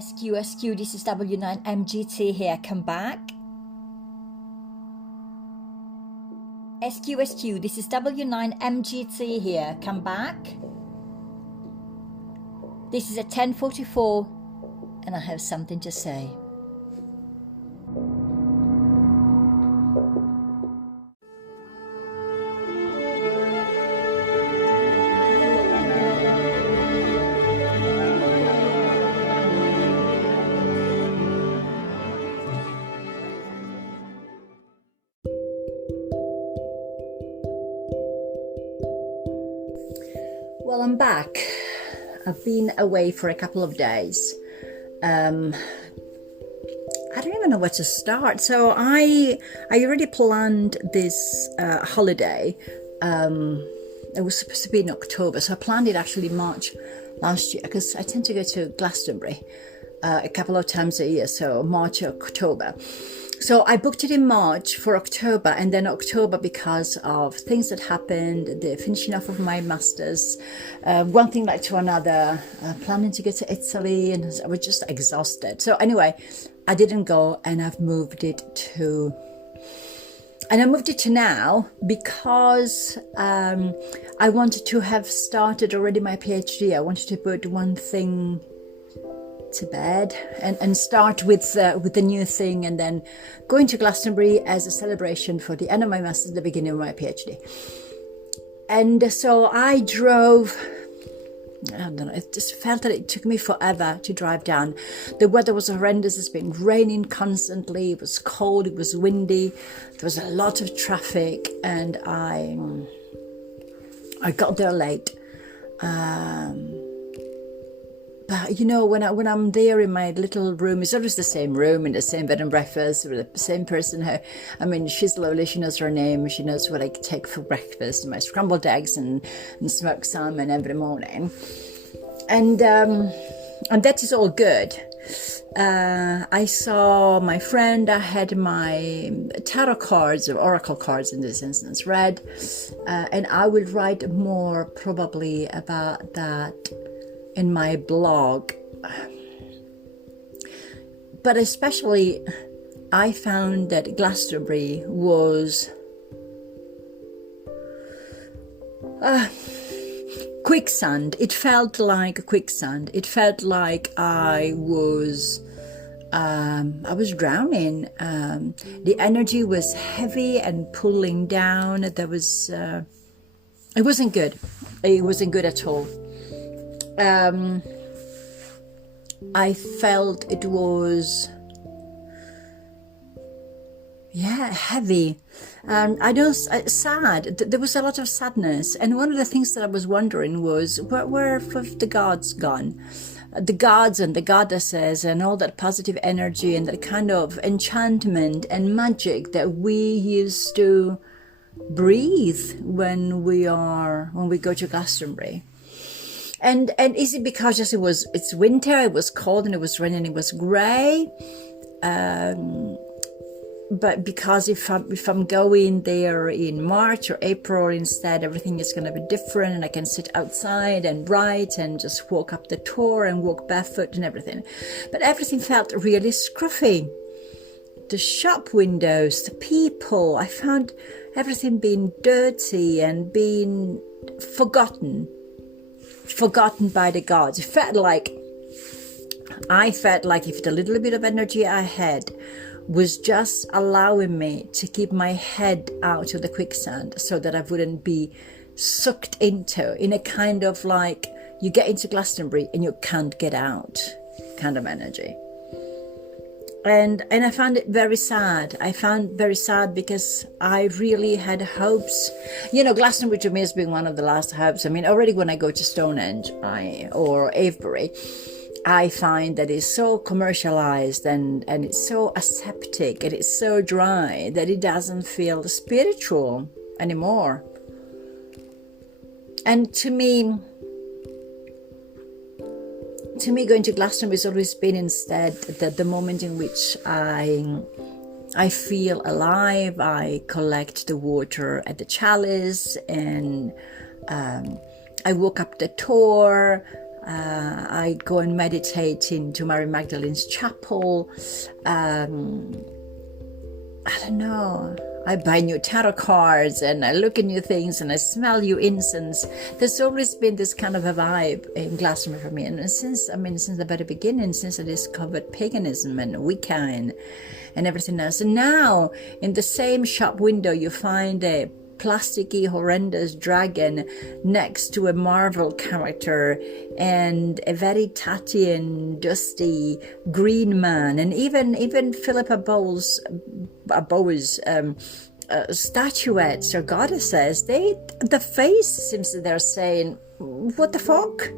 SQ, this is W9MGT here, come back. SQ, this is W9MGT here, come back. This is a 10:44 and I have something to say. Well, I'm back. I've been away for a couple of days. I don't even know where to start. So I already planned this holiday. It was supposed to be in October, so I planned it actually March last year because I tend to go to Glastonbury a couple of times a year, so March or October. So I booked it in March for October, and then October, because of things that happened, the finishing off of my masters, one thing led to another, planning to go to Italy, and I was just exhausted. So anyway, I didn't go, and I've moved it to, now because I wanted to have started already my PhD. I wanted to put one thing to bed and start with the new thing, and then going to Glastonbury as a celebration for the end of my master's, the beginning of my PhD. And so I drove, I don't know, it just felt that it took me forever to drive down. The weather was horrendous. It's been raining constantly. It was cold, it was windy, there was a lot of traffic, and I got there late. But you know, when I'm there in my little room, it's always the same room and the same bed and breakfast with the same person. I mean, she's lovely. She knows her name. She knows what I take for breakfast, my scrambled eggs and smoked salmon every morning. And that is all good. I saw my friend. I had my tarot cards or oracle cards in this instance read, and I will write more probably about that in my blog. But especially I found that Glastonbury was quicksand. It felt like quicksand. It felt like I was drowning. The energy was heavy and pulling down. There was it wasn't good. It wasn't good at all. I felt it was, heavy. I know, sad. There was a lot of sadness. And one of the things that I was wondering was, where have the gods gone? The gods and the goddesses and all that positive energy and that kind of enchantment and magic that we used to breathe when we go to Glastonbury. And is it because it's winter, it was cold and it was raining, it was grey? But because if I'm going there in March or April instead, everything is going to be different, and I can sit outside and write and just walk up the tour and walk barefoot and everything. But everything felt really scruffy. The shop windows, the people, I found everything being dirty and being forgotten by the gods. I felt like if the little bit of energy I had was just allowing me to keep my head out of the quicksand so that I wouldn't be sucked into, in a kind of like you get into Glastonbury and you can't get out kind of energy. And I found it very sad. I found very sad because I really had hopes. You know, Glastonbury to me has been one of the last hopes. I mean, already when I go to Stonehenge or Avebury, I find that it's so commercialized and it's so aseptic and it's so dry that it doesn't feel spiritual anymore. And to me, going to Glastonbury has always been instead the moment in which I feel alive. I collect the water at the chalice and I walk up the tour. I go and meditate into Mary Magdalene's chapel. I don't know. I buy new tarot cards and I look at new things and I smell new incense. There's always been this kind of a vibe in Glastonbury for me. And since the very beginning, since I discovered paganism and Wicca and everything else. And now in the same shop window, you find a plasticky, horrendous dragon next to a Marvel character and a very tatty and dusty green man, and even Philippa Bowes statuettes or goddesses. The face seems that they're saying, "What the fuck?"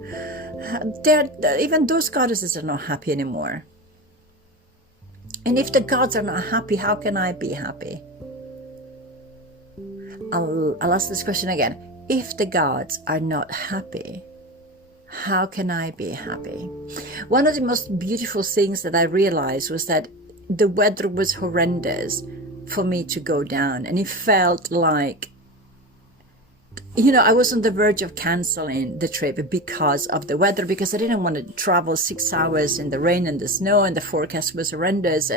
Even those goddesses are not happy anymore. And if the gods are not happy, how can I be happy? I'll ask this question again. If the gods are not happy, how can I be happy? One of the most beautiful things that I realized was that the weather was horrendous for me to go down. And it felt like, I was on the verge of canceling the trip because of the weather, because I didn't want to travel 6 hours in the rain and the snow, and the forecast was horrendous.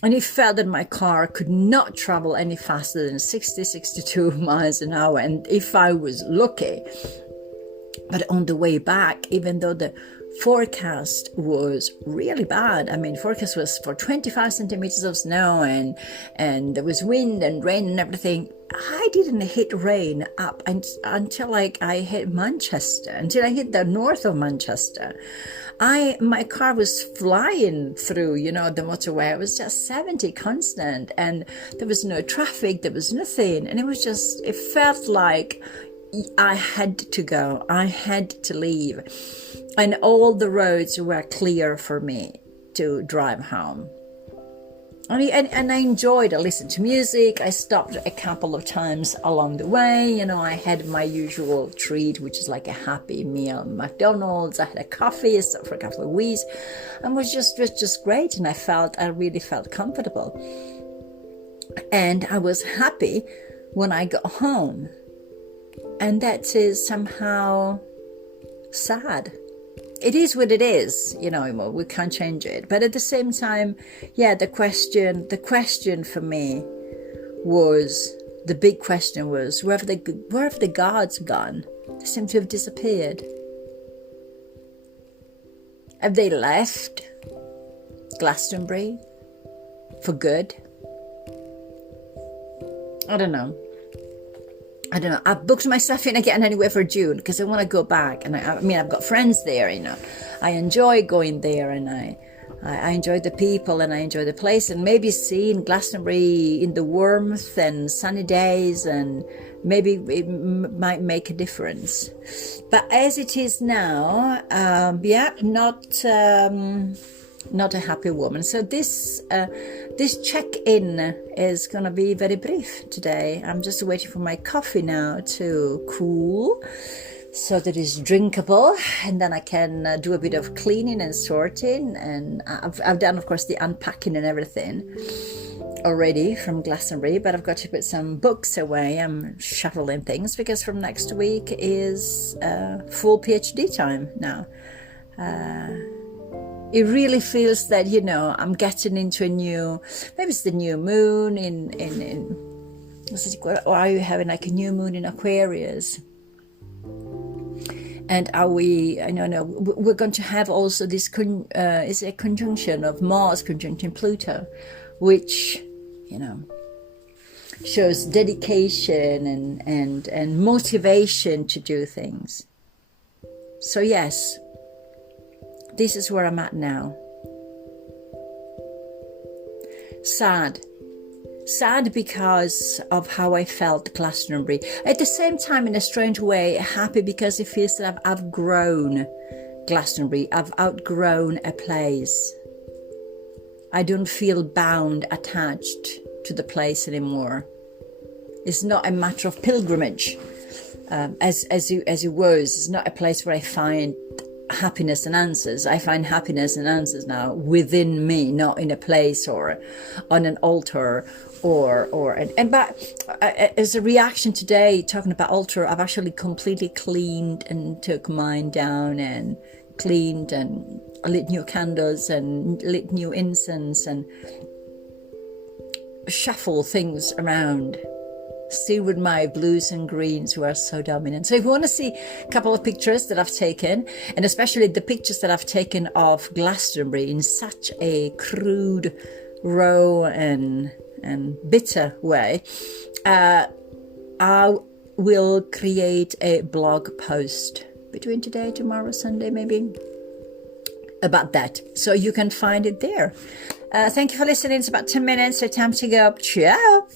And it felt that my car could not travel any faster than 62 miles an hour. And if I was lucky, but on the way back, even though the forecast was really bad, forecast was for 25 centimeters of snow and there was wind and rain and everything, I didn't hit rain up until I hit Manchester, until I hit the north of Manchester. My car was flying through, the motorway. It was just 70 constant, and there was no traffic, there was nothing. And it felt like I had to go, I had to leave. And all the roads were clear for me to drive home. And I enjoyed, I listened to music. I stopped a couple of times along the way. I had my usual treat, which is like a Happy Meal McDonald's. I had a coffee, so for a couple of weeks, and was just great. And I really felt comfortable. And I was happy when I got home. And that is somehow sad. It is what it is, we can't change it. But at the same time, the question for me was, the big question was, where have the gods gone? They seem to have disappeared. Have they left Glastonbury for good? I don't know. I've booked myself in again anyway for June because I want to go back. And I've got friends there, I enjoy going there, and I enjoy the people and I enjoy the place, and maybe seeing Glastonbury in the warmth and sunny days, and maybe it might make a difference. But as it is now, not a happy woman. So this check-in is going to be very brief today. I'm just waiting for my coffee now to cool so that it's drinkable, and then I can do a bit of cleaning and sorting. And I've done, of course, the unpacking and everything already from Glastonbury, but I've got to put some books away. I'm shuffling things because from next week is full PhD time now. It really feels that, I'm getting into a new, maybe it's the new moon or are you having like a new moon in Aquarius? And are we, I don't know, we're going to have also this, is a conjunction of Mars conjuncting Pluto, which, shows dedication and motivation to do things. So yes, this is where I'm at now. Sad because of how I felt Glastonbury. At the same time, in a strange way, happy because it feels that I've outgrown Glastonbury. I've outgrown a place. I don't feel bound, attached to the place anymore. It's not a matter of pilgrimage, as it was. It's not a place where I find happiness and answers. I find happiness and answers now within me, not in a place or on an altar as a reaction today, talking about altar, I've actually completely cleaned and took mine down and cleaned and lit new candles and lit new incense and shuffle things around, still with my blues and greens who are so dominant. So if you want to see a couple of pictures that I've taken, and especially the pictures that I've taken of Glastonbury in such a crude, raw and bitter way, I will create a blog post between today, tomorrow, Sunday maybe, about that. So you can find it there. Thank you for listening. It's about 10 minutes, so time to go. Ciao.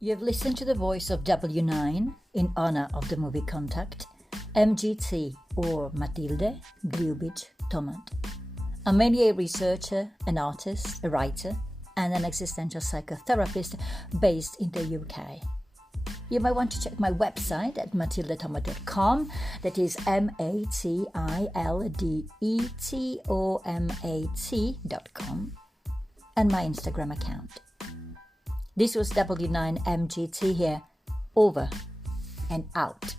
You have listened to the voice of W9 in honor of the movie Contact, MGT or Matilde Gliubic Tomat. I'm mainly a researcher, an artist, a writer, and an existential psychotherapist based in the UK. You might want to check my website at matildetomat.com. That is matildetomat.com, and my Instagram account. This was W9MGT here, over and out.